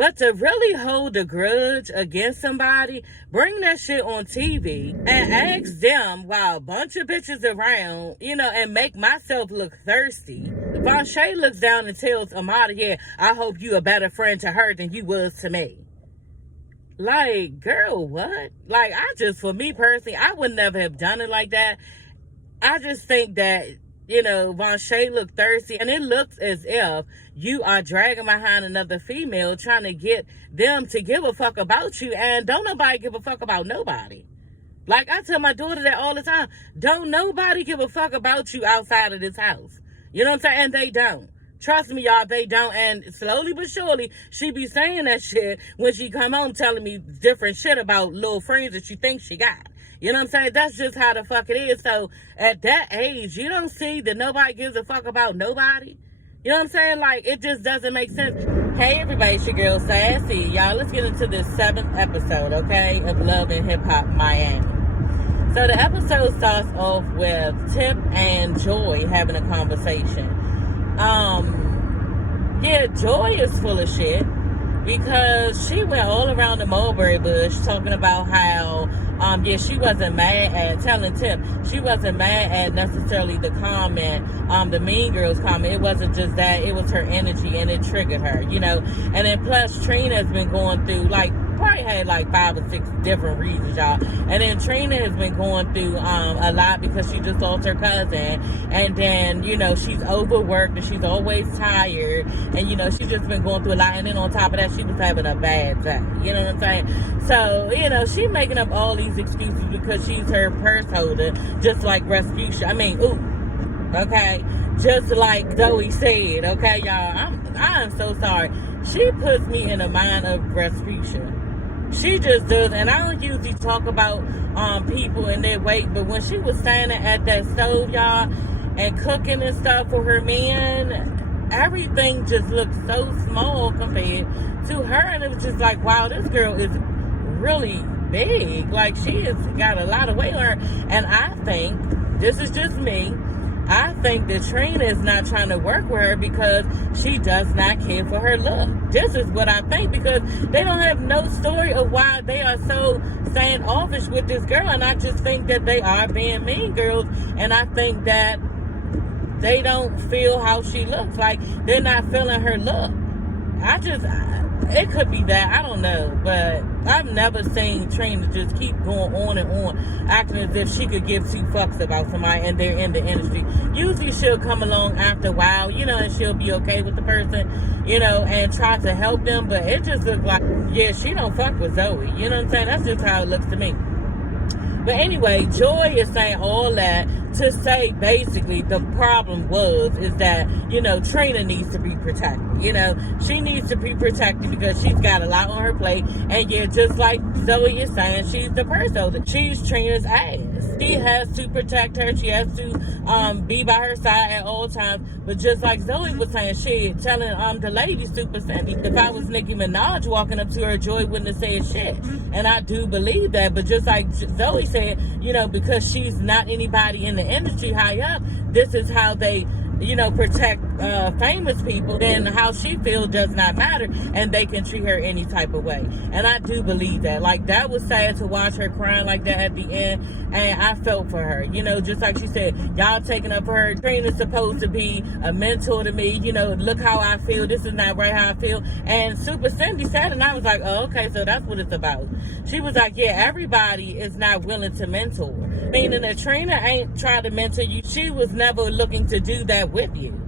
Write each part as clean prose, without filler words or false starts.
But to really hold a grudge against somebody, bring that shit on TV and ask them while a bunch of bitches around, and make myself look thirsty. Vonshae looks down and tells Amara, yeah, I hope you a better friend to her than you was to me. Like, girl, what? Like, for me personally, I would never have done it like that. I just think that, Vonshae looked thirsty, and it looks as if you are dragging behind another female trying to get them to give a fuck about you, and don't nobody give a fuck about nobody. Like, I tell my daughter that all the time. Don't nobody give a fuck about you outside of this house. You know what I'm saying? And they don't. Trust me, y'all, they don't. And slowly but surely, she be saying that shit when she come home telling me different shit about little friends that she thinks she got. You know what I'm saying? That's just how the fuck it is. So, at that age, you don't see that nobody gives a fuck about nobody. You know what I'm saying? Like, it just doesn't make sense. Hey, everybody, it's your girl, Sassy. Y'all, let's get into this 7th episode, okay, of Love and Hip Hop Miami. So, the episode starts off with Tip and Joy having a conversation. Joy is full of shit because she went all around the mulberry bush talking about how, she wasn't mad at, telling Tip, she wasn't mad at necessarily the comment, the Mean Girls comment. It wasn't just that, it was her energy and it triggered her, And then plus, Trina has been going through, probably had 5 or 6 different reasons, y'all. And then Trina has been going through a lot because she just lost her cousin. And then, she's overworked and she's always tired. And, she's just been going through a lot. And then on top of that, she was having a bad day. You know what I'm saying? So, she's making up all these excuses because she's her purse holder, just like Rasputia. Okay? Just like Zoe said, okay, y'all? I'm so sorry. She puts me in the mind of Rasputia. She just does, and I don't usually talk about people and their weight, but when she was standing at that stove, y'all, and cooking and stuff for her man, everything just looked so small compared to her, and it was just like, wow, this girl is really big. Like, she has got a lot of weight on her, and I think, this is just me, I think that Trina is not trying to work with her because she does not care for her look. This is what I think, because they don't have no story of why they are so standoffish with this girl. And I just think that they are being mean girls. And I think that they don't feel how she looks. Like, they're not feeling her look. It could be that. I don't know. But I've never seen Trina just keep going on and on, acting as if she could give 2 fucks about somebody and they're in the industry. Usually she'll come along after a while, and she'll be okay with the person, and try to help them. But it just looks like, she don't fuck with Zoe. You know what I'm saying? That's just how it looks to me. But anyway, Joy is saying all that to say basically the problem is that, Trina needs to be protected. She needs to be protected because she's got a lot on her plate. And just like Zoe is saying, she's the person. She's Trina's ass. She has to protect her. She has to be by her side at all times. But just like Zoe was saying, telling the lady, Super Cindy, if I was Nicki Minaj walking up to her, Joy wouldn't have said shit. And I do believe that. But just like Zoe said, because she's not anybody in the industry high up, this is how they, protect famous people, then how she feels does not matter, and they can treat her any type of way. And I do believe that. Like, that was sad to watch her crying like that at the end, and I felt for her. Just like she said, y'all taking up for her. Trina's supposed to be a mentor to me. Look how I feel. This is not right how I feel. And Super Cindy said, and I was like, oh, okay, so that's what it's about. She was like, yeah, everybody is not willing to mentor. Meaning that Trina ain't trying to mentor you. She was never looking to do that with you.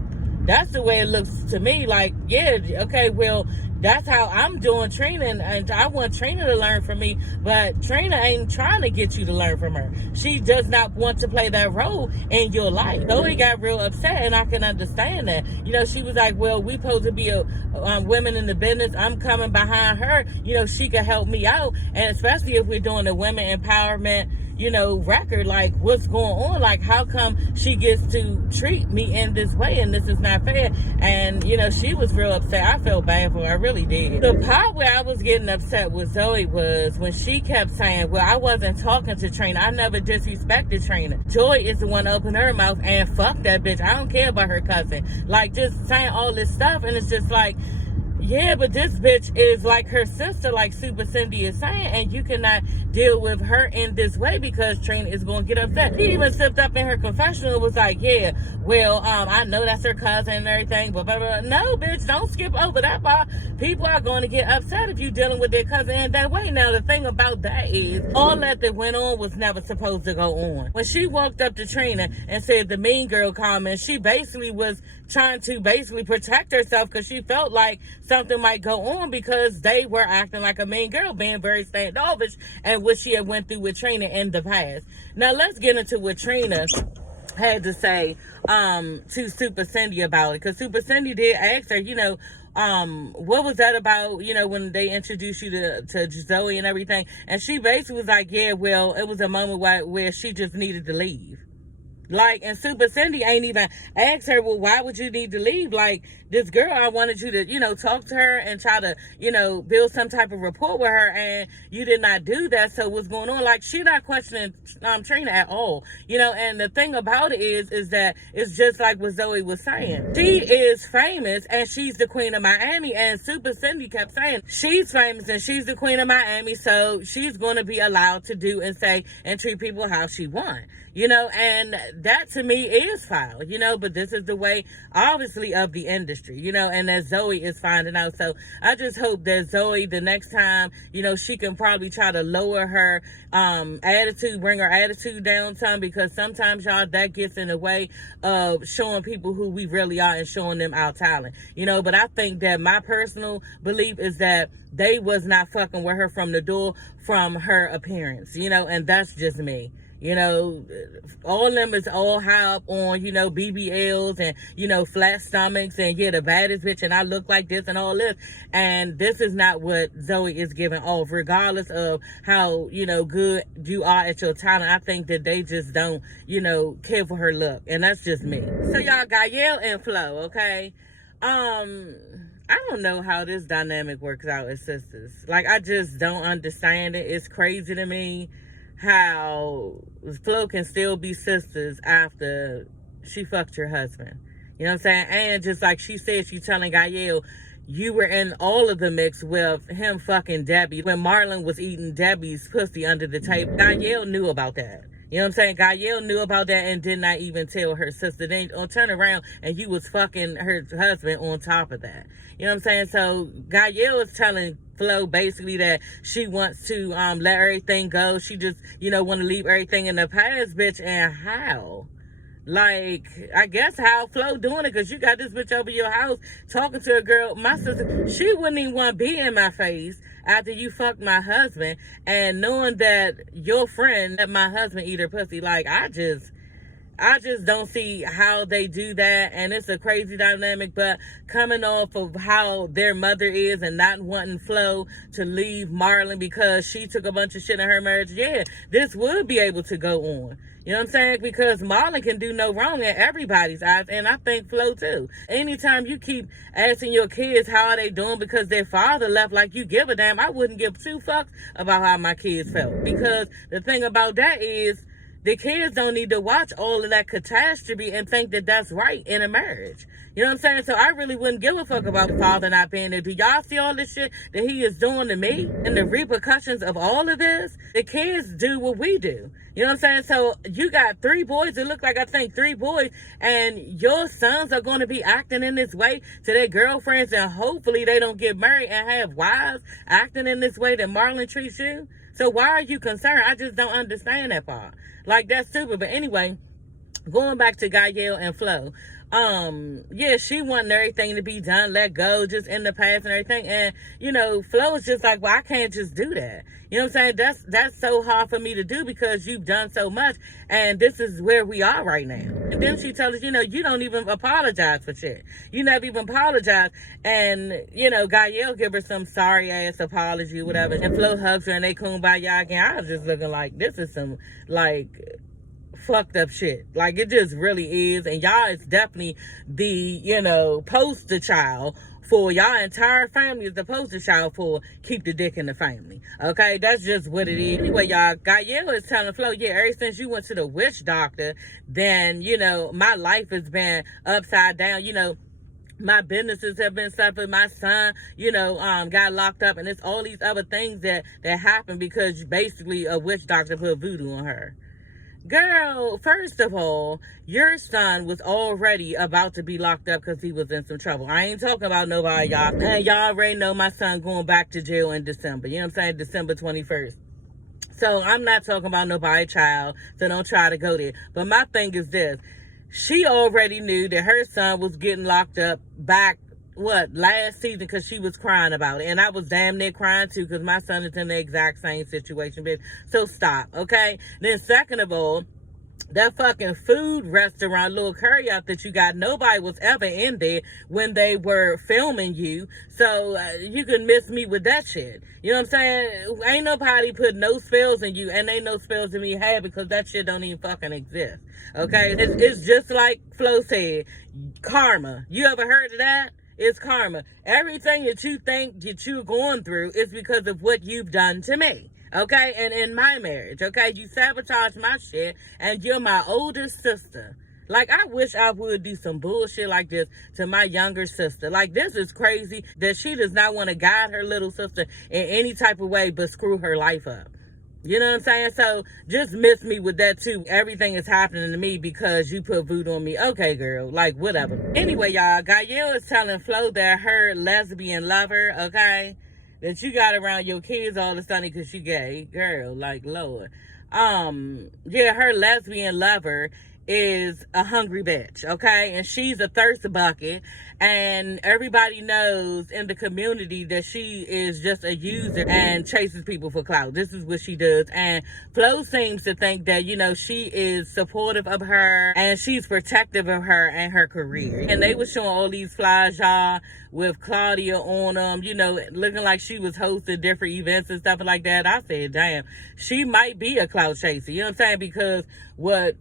That's the way it looks to me. Like, yeah, okay, well, that's how I'm doing Trina, and I want Trina to learn from me, but Trina ain't trying to get you to learn from her. She does not want to play that role in your life. Zoe got real upset, and I can understand that. She was like, well, we supposed to be women in the business. I'm coming behind her. She could help me out, and especially if we're doing a women empowerment record, like, what's going on? Like, how come she gets to treat me in this way, and this is not fair? And, she was real upset. I felt bad for her. I really did. The part where I was getting upset with Zoe was when she kept saying, well, I wasn't talking to Trina. I never disrespected Trina. Joy is the one opening her mouth and fuck that bitch. I don't care about her cousin. Like, just saying all this stuff, and it's just like, Yeah, but this bitch is like her sister, like Super Cindy is saying, and you cannot deal with her in this way because Trina is going to get upset. She even stepped up in her confessional and was like, yeah, well, I know that's her cousin and everything, but blah, blah, blah. No, bitch, don't skip over that part. People are going to get upset if you're dealing with their cousin in that way. Now, the thing about that is, all that went on was never supposed to go on. When she walked up to Trina and said the mean girl comment, she basically was trying to protect herself because she felt like something might go on because they were acting like a mean girl, being very standoffish, and what she had went through with Trina in the past. Now let's get into what Trina had to say to Super Cindy about it, because Super Cindy did ask her, what was that about, when they introduced you to Zoe and everything, and she basically was like, yeah, well, it was a moment where she just needed to leave. Like, and Super Cindy ain't even asked her, well, why would you need to leave? Like, this girl, I wanted you to, talk to her and try to, build some type of rapport with her, and you did not do that. So what's going on? Like, she not questioning Trina at all, and the thing about it is that it's just like what Zoe was saying. She is famous, and she's the queen of Miami, and Super Cindy kept saying, she's famous, and she's the queen of Miami, so she's going to be allowed to do and say and treat people how she wants. And that to me is foul, but this is the way, obviously, of the industry, and that Zoe is finding out. So I just hope that Zoe, the next time, she can probably try to lower her attitude, bring her attitude down some, because sometimes, y'all, that gets in the way of showing people who we really are and showing them our talent, but I think that my personal belief is that they was not fucking with her from the door, from her appearance, and that's just me. All of them is all high up on, BBLs and, flat stomachs and, yeah, the baddest bitch and I look like this and all this. And this is not what Zoe is giving off, regardless of how, good you are at your talent. I think that they just don't, care for her look. And that's just me. So y'all got Gaelle and Flo, okay? I don't know how this dynamic works out as sisters. Like, I just don't understand it. It's crazy to me how Flo can still be sisters after she fucked your husband. You know what I'm saying? And just like she said, she telling Gaelle, you were in all of the mix with him fucking Debbie when Marlon was eating Debbie's pussy under the table. Gaelle knew about that. You know what I'm saying? Gaelle knew about that and did not even tell her sister. Then turn around and you was fucking her husband on top of that. You know what I'm saying? So Gaelle is telling Flo basically that she wants to let everything go. She just, want to leave everything in the past, bitch. And how? Like, I guess how Flo doing it, because you got this bitch over your house talking to a girl. My sister, she wouldn't even want to be in my face after you fucked my husband, and knowing that your friend let my husband eat her pussy. Like, I just don't see how they do that, and it's a crazy dynamic. But coming off of how their mother is and not wanting Flo to leave Marlon because she took a bunch of shit in her marriage, yeah, this would be able to go on. You know what I'm saying? Because Marlon can do no wrong in everybody's eyes, and I think Flo too. Anytime you keep asking your kids how are they doing because their father left, like you give a damn, I wouldn't give two fucks about how my kids felt. Because the thing about that is, the kids don't need to watch all of that catastrophe and think that that's right in a marriage. You know what I'm saying? So I really wouldn't give a fuck about the father not being there. Do y'all see all this shit that he is doing to me and the repercussions of all of this? The kids do what we do. You know what I'm saying? So you got 3 boys. It look like, I think, 3 boys. And your sons are going to be acting in this way to their girlfriends. And hopefully they don't get married and have wives acting in this way that Marlon treats you. So why are you concerned? I just don't understand that part. Like, that's stupid. But anyway, going back to Gaelle and Flo. Yeah, she wanted everything to be done, let go, just in the past and everything. And, Flo is just like, well, I can't just do that. You know what I'm saying? That's so hard for me to do because you've done so much. And this is where we are right now. And then she tells us, you don't even apologize for shit. You never even apologize. And, Gaelle give her some sorry ass apology, whatever. And Flo hugs her and they kumbaya again. I was just looking like, this is some, like, fucked up shit. Like, it just really is. And y'all is definitely the, poster child for y'all entire family, is the poster child for keep the dick in the family. Okay, that's just what it is. Anyway, y'all, Gaelle is telling Flo, yeah, ever since you went to the witch doctor, then, my life has been upside down. my businesses have been suffered. My son, got locked up, and it's all these other things that happened because basically a witch doctor put voodoo on her. Girl, first of all, your son was already about to be locked up because he was in some trouble. I ain't talking about nobody, y'all. And y'all already know my son going back to jail in December. You know what I'm saying? December 21st. So I'm not talking about nobody child, so don't try to go there. But my thing is this. She already knew that her son was getting locked up back, last season, because she was crying about it. And I was damn near crying too, because my son is in the exact same situation, bitch. So stop, okay? Then second of all, that fucking food restaurant, little curry out that you got, nobody was ever in there when they were filming you. So you can miss me with that shit. You know what I'm saying? Ain't nobody put no spells in you, and ain't no spells in me had, because that shit don't even fucking exist. Okay? It's just like Flo said, karma. You ever heard of that? It's karma. Everything that you think that you're going through is because of what you've done to me. Okay? And in my marriage, okay? You sabotage my shit, and you're my older sister. Like, I wish I would do some bullshit like this to my younger sister. Like, this is crazy that she does not want to guide her little sister in any type of way but screw her life up. You know what I'm saying? So, just miss me with that, too. Everything is happening to me because you put voodoo on me. Okay, girl. Like, whatever. Anyway, y'all, Gael is telling Flo that her lesbian lover, okay, that you got around your kids all of a sudden because she gay. Girl, like, Lord. Yeah, her lesbian lover is a hungry bitch, okay? And she's a thirst bucket, and everybody knows in the community that she is just a user and chases people for clout. This is what she does. And Flo seems to think that, she is supportive of her and she's protective of her and her career. And they were showing all these flyers, y'all, with Claudia on them, looking like she was hosting different events and stuff like that. I said, damn, she might be a clout chaser. You know what I'm saying? Because what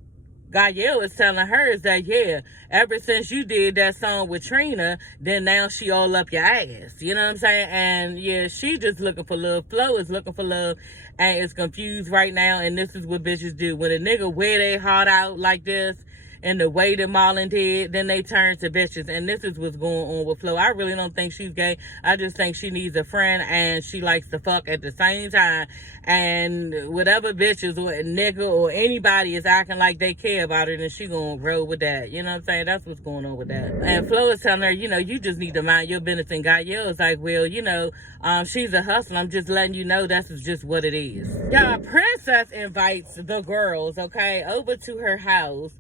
Gael is telling her is that, yeah, ever since you did that song with Trina, then now she all up your ass. You know what I'm saying? And, yeah, she just looking for love. Flo is looking for love and is confused right now. And this is what bitches do. When a nigga wear their heart out like this, and the way that Marlon did, then they turn to bitches. And this is what's going on with Flo. I really don't think she's gay. I just think she needs a friend, and she likes to fuck at the same time. And whatever bitches or a nigga or anybody is acting like they care about her, then she gonna roll with that. You know what I'm saying? That's what's going on with that. And Flo is telling her, you just need to mind your business. And Gael is like, well, she's a hustler. I'm just letting you know that's just what it is. Y'all, Princess invites the girls, okay, over to her house.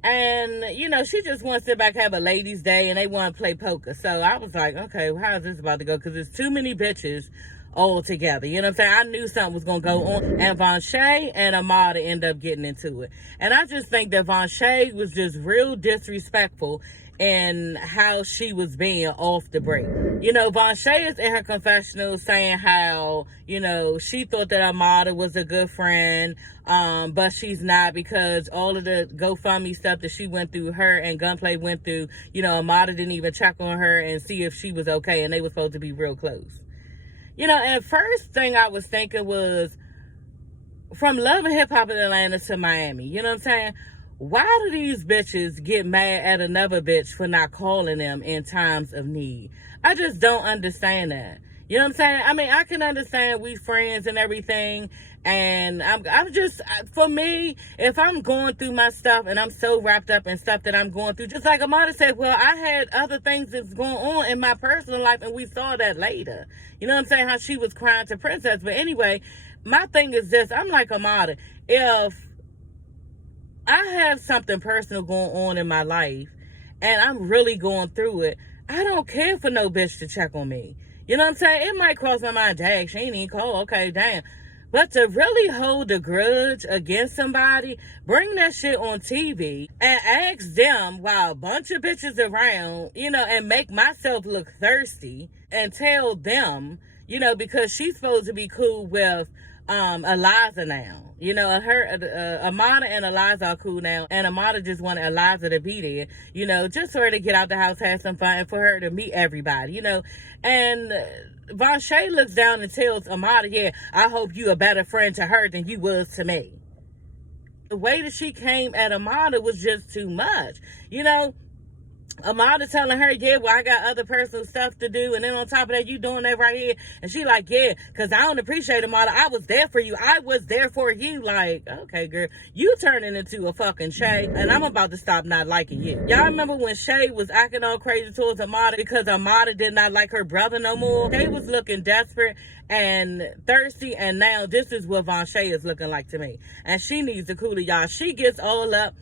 And, she just wants to sit back, have a ladies' day, and they want to play poker. So I was like, okay, well, how is this about to go? Because there's too many bitches all together. You know what I'm saying? I knew something was going to go on. And Vonshae and Amara end up getting into it. And I just think that Vonshae was just real disrespectful in how she was being off the break. Vonshae is in her confessional saying how, she thought that Amara was a good friend, but she's not, because all of the GoFundMe stuff that she went through, her and Gunplay went through, Amara didn't even check on her and see if she was okay, and they were supposed to be real close. And the first thing I was thinking was, from Love and Hip Hop in Atlanta to Miami, you know what I'm saying? Why do these bitches get mad at another bitch for not calling them in times of need? I just don't understand that. You know what I'm saying? I mean, I can understand we friends and everything. And I'm just, for me, if I'm going through my stuff and I'm so wrapped up in stuff that I'm going through, just like Amara said, well, I had other things that's going on in my personal life, and we saw that later. You know what I'm saying? How she was crying to Princess. But anyway, my thing is this. I'm like Amara. If I have something personal going on in my life and I'm really going through it, I don't care for no bitch to check on me. You know what I'm saying? It might cross my mind, dang, she ain't even call. Okay, damn. But to really hold a grudge against somebody, bring that shit on TV and ask them while a bunch of bitches around, and make myself look thirsty and tell them, because she's supposed to be cool with Eliza now. Amara and Eliza are cool now, and Amara just wanted Eliza to be there, just for her to get out the house, have some fun, and for her to meet everybody, and Vonshae looks down and tells Amara, yeah, I hope you a better friend to her than you was to me. The way that she came at Amara was just too much, Amara telling her, yeah, well, I got other person's stuff to do, and then on top of that, you doing that right here. And she like, yeah, because I don't appreciate Amara. I was there for you. I was there for you. Like, okay, girl, you turning into a fucking Shay, and I'm about to stop not liking you. Y'all remember when Shay was acting all crazy towards Amara because Amara did not like her brother no more? Shay was looking desperate and thirsty, and now this is what Vonshae is looking like to me. And she needs to cool it, y'all. She gets all up.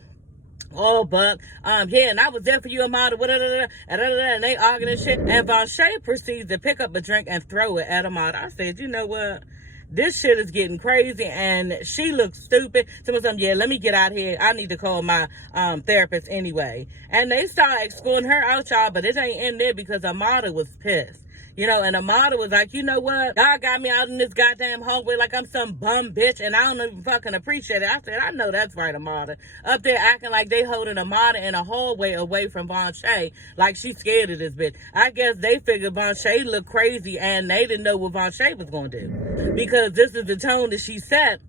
Oh, Buck, yeah, and I was there for you, Amara, and they arguing and shit. And Vonshae proceeds to pick up a drink and throw it at Amara. I said, you know what? This shit is getting crazy, and she looks stupid. Somebody, yeah, let me get out here. I need to call my therapist anyway. And they start escorting her out, y'all, but it ain't in there because Amara was pissed. You know, and Amara was like, you know what? God got me out in this goddamn hallway like I'm some bum bitch, and I don't even fucking appreciate it. I said, I know that's right, Amara. Up there acting like they holding Amara in a hallway away from Vonshae, like she's scared of this bitch. I guess they figured Vonshae looked crazy, and they didn't know what Vonshae was going to do. Because this is the tone that she set.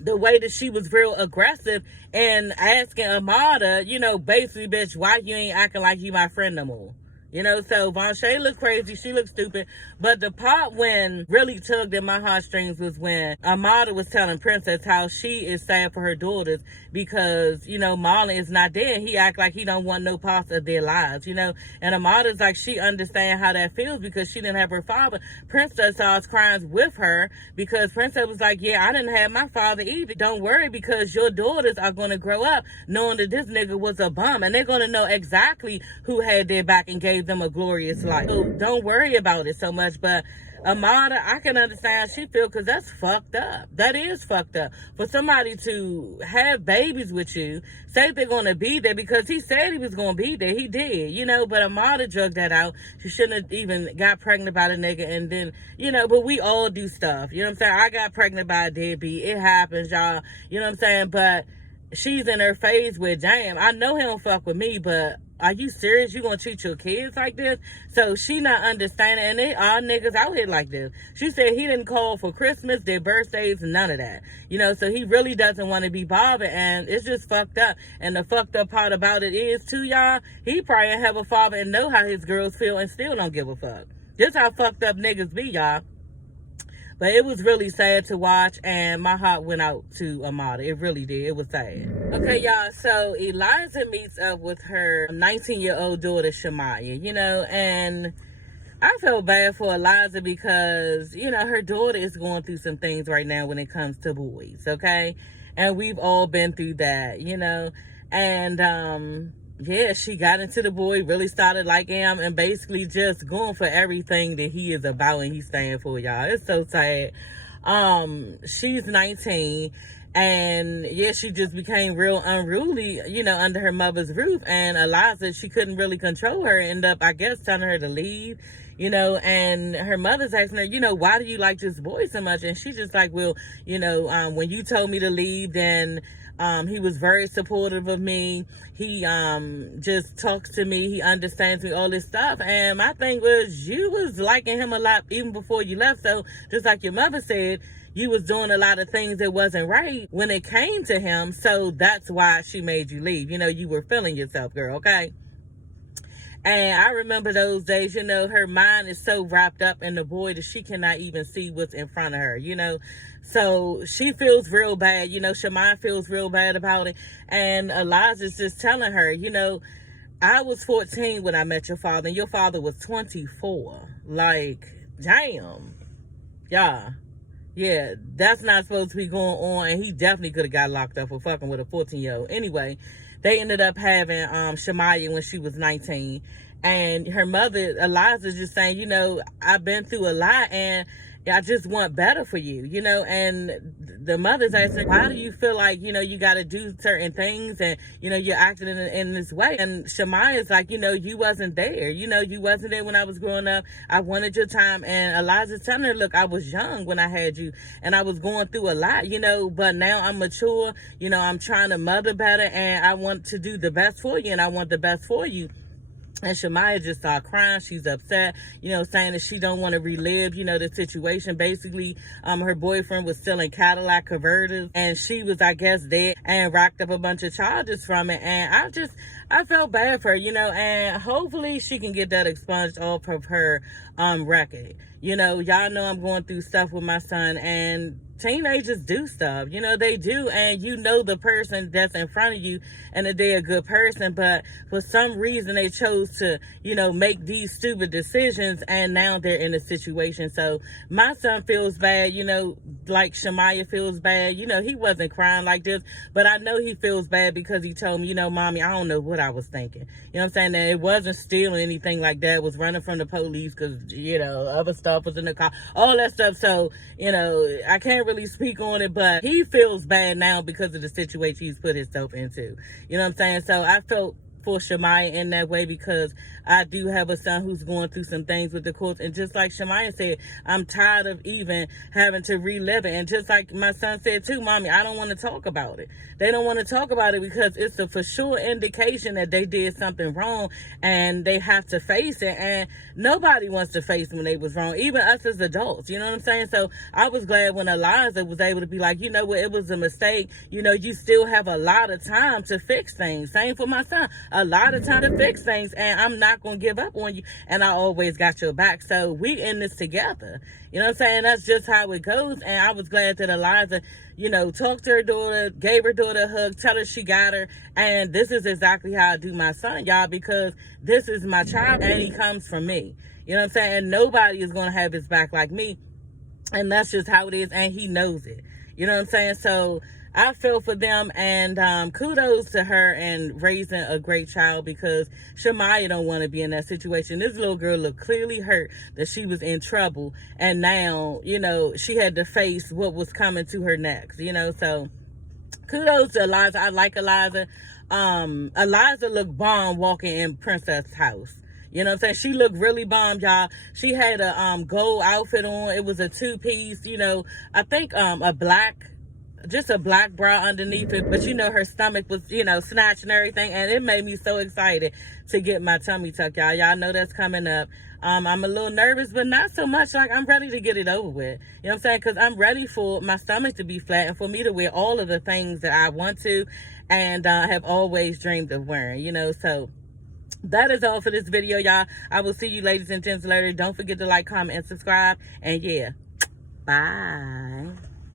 The way that she was real aggressive and asking Amara, you know, basically, bitch, why you ain't acting like you my friend no more? You know, so Vonshae looked crazy. She looked stupid. But the part when really tugged at my heartstrings was when Amara was telling Princess how she is sad for her daughters because, you know, Marlon is not there. He act like he don't want no parts of their lives, you know. And Amara's like, she understands how that feels because she didn't have her father. Princess starts crying with her because Princess was like, yeah, I didn't have my father either. Don't worry because your daughters are going to grow up knowing that this nigga was a bum. And they're going to know exactly who had their back and gave them a glorious life. So don't worry about it so much. But Amara, I can understand how she feels because that's fucked up. That is fucked up. For somebody to have babies with you, say they're going to be there because he said he was going to be there. He did, you know, but Amara drugged that out. She shouldn't have even got pregnant by the nigga and then, you know, but we all do stuff. You know what I'm saying? I got pregnant by a deadbeat. It happens, y'all. You know what I'm saying? But she's in her phase with, damn, I know he don't fuck with me, but are you serious? You gonna treat your kids like this? So she not understanding, and they are niggas out here like this. She said he didn't call for Christmas, their birthdays, none of that. You know, so he really doesn't want to be bothered, and it's just fucked up. And the fucked up part about it is, too, y'all, he probably have a father and know how his girls feel and still don't give a fuck. This how fucked up niggas be, y'all. But it was really sad to watch, and my heart went out to Amara. It really did. It was sad. Okay, y'all, so Eliza meets up with her 19-year-old daughter, Shamaya, you know, and I felt bad for Eliza because, you know, her daughter is going through some things right now when it comes to boys, okay? And we've all been through that, you know, and, yeah, she got into the boy, really started liking him, and basically just going for everything that he is about and he's staying for, y'all. It's so sad. She's 19, and yeah, she just became real unruly, you know, under her mother's roof. And Eliza, she couldn't really control her, ended up, I guess, telling her to leave, you know, and her mother's asking her, you know, why do you like this boy so much? And she's just like, well, you know, when you told me to leave, then he was very supportive of me. He just talks to me. He understands me, all this stuff. And my thing was, you was liking him a lot even before you left. So just like your mother said, you was doing a lot of things that wasn't right when it came to him. So that's why she made you leave. You know, you were feeling yourself, girl, okay? And I remember those days, you know, her mind is so wrapped up in the boy that she cannot even see what's in front of her, you know. So she feels real bad, you know, Shamaya feels real bad about it. And Eliza's just telling her, you know, I was 14 when I met your father, and your father was 24. Like, damn. Yeah, that's not supposed to be going on. And he definitely could have got locked up for fucking with a 14-year-old. Anyway, they ended up having Shamaya when she was 19. And her mother, Eliza's just saying, you know, I've been through a lot, and I just want better for you, you know. And the mother's asking, why do you feel like, you know, you got to do certain things and, you know, you're acting in this way? And Shamaya's like, you know, you wasn't there. You know, you wasn't there when I was growing up. I wanted your time. And Eliza's telling her, look, I was young when I had you, and I was going through a lot, you know, but now I'm mature. You know, I'm trying to mother better, and I want to do the best for you, and I want the best for you. And Shamaya just started crying. She's upset, saying that she don't want to relive, the situation. Basically, her boyfriend was selling Cadillac converters, and she was, I guess, dead and racked up a bunch of charges from it. And I felt bad for her, and hopefully she can get that expunged off of her record. Y'all know I'm going through stuff with my son, and teenagers do stuff, they do, and the person that's in front of you and that they're a good person, but for some reason they chose to, make these stupid decisions, and now they're in a situation. So my son feels bad, like Shamaya feels bad. He wasn't crying like this, but I know he feels bad because he told me, Mommy, I don't know what I was thinking. What I'm saying? That it wasn't stealing anything like that. It was running from the police because, other stuff was in the car, all that stuff. So, I can't really speak on it, but he feels bad now because of the situation he's put himself into. You know what I'm saying? So I felt for Shamaya in that way, because I do have a son who's going through some things with the courts. And just like Shamaya said, I'm tired of even having to relive it. And just like my son said too, Mommy, I don't want to talk about it. They don't want to talk about it because it's a for sure indication that they did something wrong, and they have to face it. And nobody wants to face when they was wrong, even us as adults. You know what I'm saying? So I was glad when Eliza was able to be like, what, it was a mistake. You still have a lot of time to fix things. Same for my son. A lot of time to fix things, and I'm not going to give up on you, and I always got your back. So we in this together. You know what I'm saying? That's just how it goes. And I was glad that Eliza, talked to her daughter, gave her daughter a hug, tell her she got her. And this is exactly how I do my son, y'all, because this is my child and he comes from me. You know what I'm saying? And nobody is going to have his back like me. And that's just how it is, and he knows it. You know what I'm saying? So I feel for them, and kudos to her and raising a great child, because Shamaya don't want to be in that situation. This little girl looked clearly hurt that she was in trouble, and now, she had to face what was coming to her next, so kudos to Eliza. I like Eliza. Eliza looked bomb walking in Princess' house. You know what I'm saying? She looked really bomb, y'all. She had a gold outfit on. It was a two-piece, I think just a black bra underneath it, but her stomach was, snatched and everything, and it made me so excited to get my tummy tuck, y'all. Y'all know that's coming up. I'm a little nervous, but not so much. Like, I'm ready to get it over with. You know what I'm saying? Because I'm ready for my stomach to be flat and for me to wear all of the things that I want to and have always dreamed of wearing, so that is all for this video, y'all. I will see you ladies and gents later. Don't forget to like, comment, and subscribe, and yeah, bye.